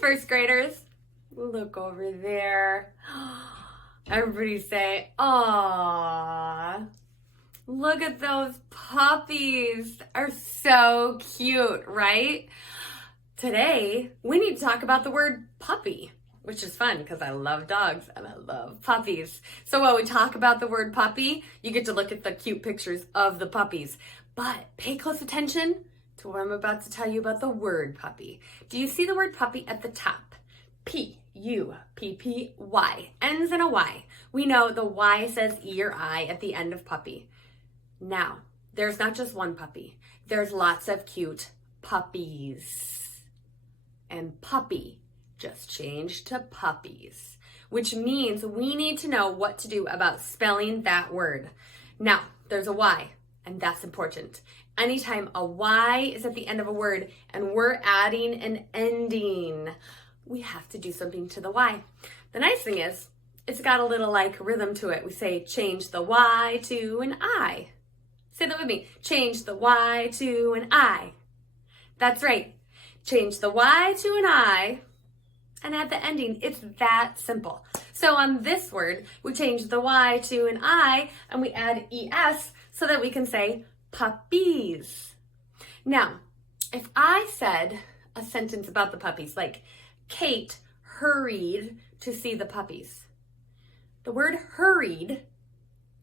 first graders. Look over there. Everybody say, "Aww." Look at those puppies. Are so cute, right? Today, we need to talk about the word puppy, which is fun because I love dogs and I love puppies. So while we talk about the word puppy, you get to look at the cute pictures of the puppies. But pay close attention to what I'm about to tell you about the word puppy. Do you see the word puppy at the top? P-U-P-P-Y, ends in a Y. We know the Y says E or I at the end of puppy. Now, there's not just one puppy. There's lots of cute puppies. And puppy just changed to puppies, which means we need to know what to do about spelling that word. Now, there's a Y, and that's important. Anytime a Y is at the end of a word and we're adding an ending, we have to do something to the Y. The nice thing is, it's got a little rhythm to it. We say change the Y to an I. Say that with me. Change the Y to an I. That's right. Change the Y to an I and add the ending. It's that simple. So on this word, we change the Y to an I and we add ES so that we can say puppies. Now, if I said a sentence about the puppies, like Kate hurried to see the puppies, the word hurried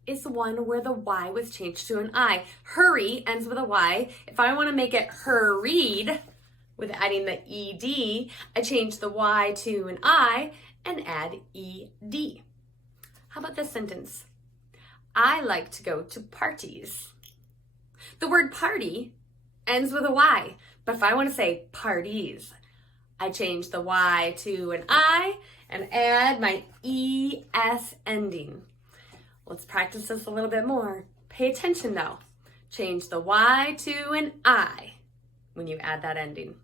is the one where the Y was changed to an I. Hurry ends with a Y. If I want to make it hurried with adding the ED, I change the Y to an I and add ED. How about this sentence? I like to go to parties. The word party ends with a Y, but if I want to say parties, I change the Y to an I and add my ES ending. Let's practice this a little bit more. Pay attention though. Change the Y to an I when you add that ending.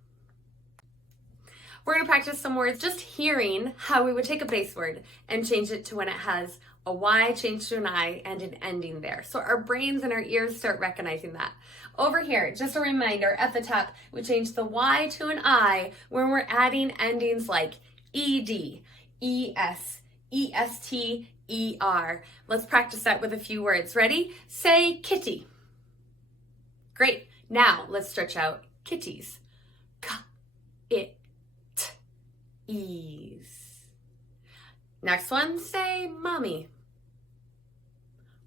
We're going to practice some words just hearing how we would take a base word and change it to when it has a Y changed to an I and an ending there. So our brains and our ears start recognizing that. Over here, just a reminder, at the top, we change the Y to an I when we're adding endings like ED, ES, EST, ER. Let's practice that with a few words. Ready? Say kitty. Great. Now let's stretch out kitties. Ease. Next one, say mommy.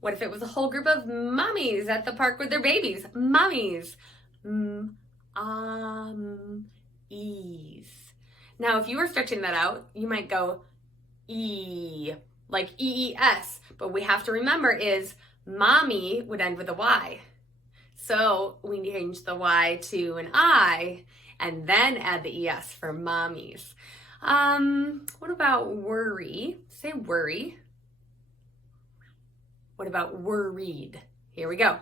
What if it was a whole group of mommies at the park with their babies? Mommies. Ease. Now, if you were stretching that out, you might go E, like EES. But we have to remember is mommy would end with a Y. So we change the Y to an I and then add the ES for mommies. What about worry? Say worry. What about worried? Here we go.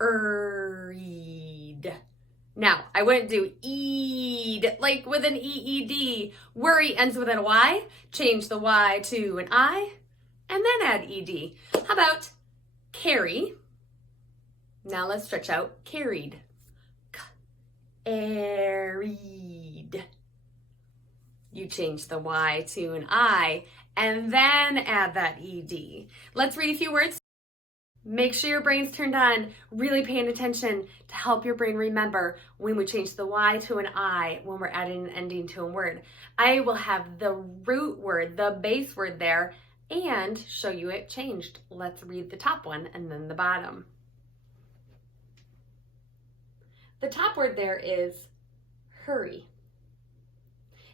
Worried. Now, I wouldn't do eed, like with an EED. Worry ends with a Y. Change the Y to an I, and then add ED. How about carry? Now let's stretch out carried. Carried. You change the Y to an I, and then add that ED. Let's read a few words. Make sure your brain's turned on, really paying attention to help your brain remember when we change the Y to an I when we're adding an ending to a word. I will have the root word, the base word there, and show you it changed. Let's read the top one and then the bottom. The top word there is hurry.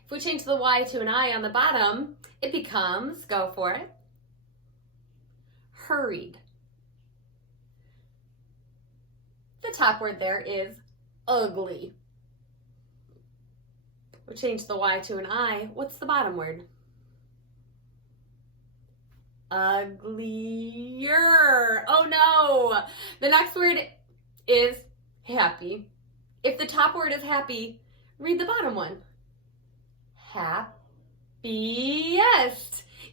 If we change the Y to an I on the bottom, it becomes, go for it, hurried. The top word there is ugly. We change the Y to an I. What's the bottom word? Uglier. Oh no! The next word is happy. If the top word is happy, read the bottom one. Happiest.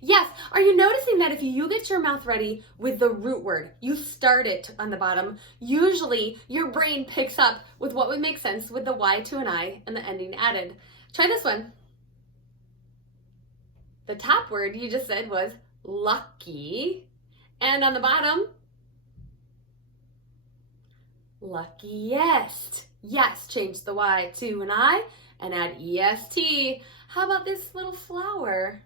Yes, are you noticing that if you get your mouth ready with the root word, you start it on the bottom, usually your brain picks up with what would make sense with the Y to an I and the ending added. Try this one. The top word you just said was lucky. And on the bottom, luckiest. Yes, change the Y to an I and add EST. How about this little flower?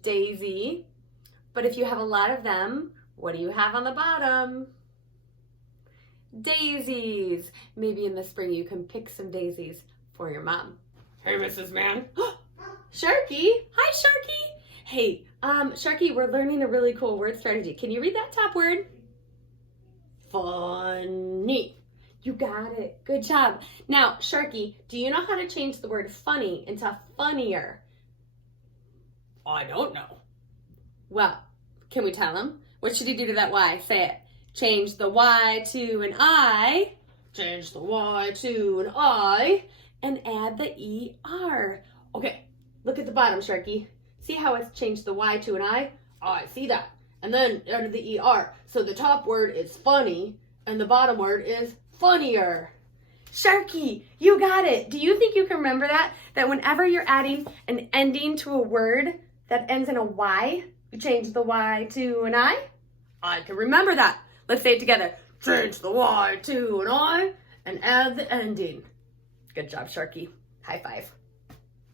Daisy. But if you have a lot of them, what do you have on the bottom? Daisies. Maybe in the spring you can pick some daisies for your mom. Hey, Mrs. Man. Sharky. Hi, Sharky. Hey, Sharky, we're learning a really cool word strategy. Can you read that top word? Funny. You got it. Good job. Now, Sharky, do you know how to change the word funny into funnier? I don't know. Well, can we tell him? What should he do to that Y? Say it. Change the Y to an I. Change the Y to an I. And add the ER. Okay, look at the bottom, Sharky. See how it's changed the Y to an I? I see that. And then added the ER. So the top word is funny, and the bottom word is funnier. Sharky, you got it. Do you think you can remember that? That whenever you're adding an ending to a word that ends in a Y, you change the Y to an I? I can remember that. Let's say it together. Change the Y to an I and add the ending. Good job, Sharky. High five.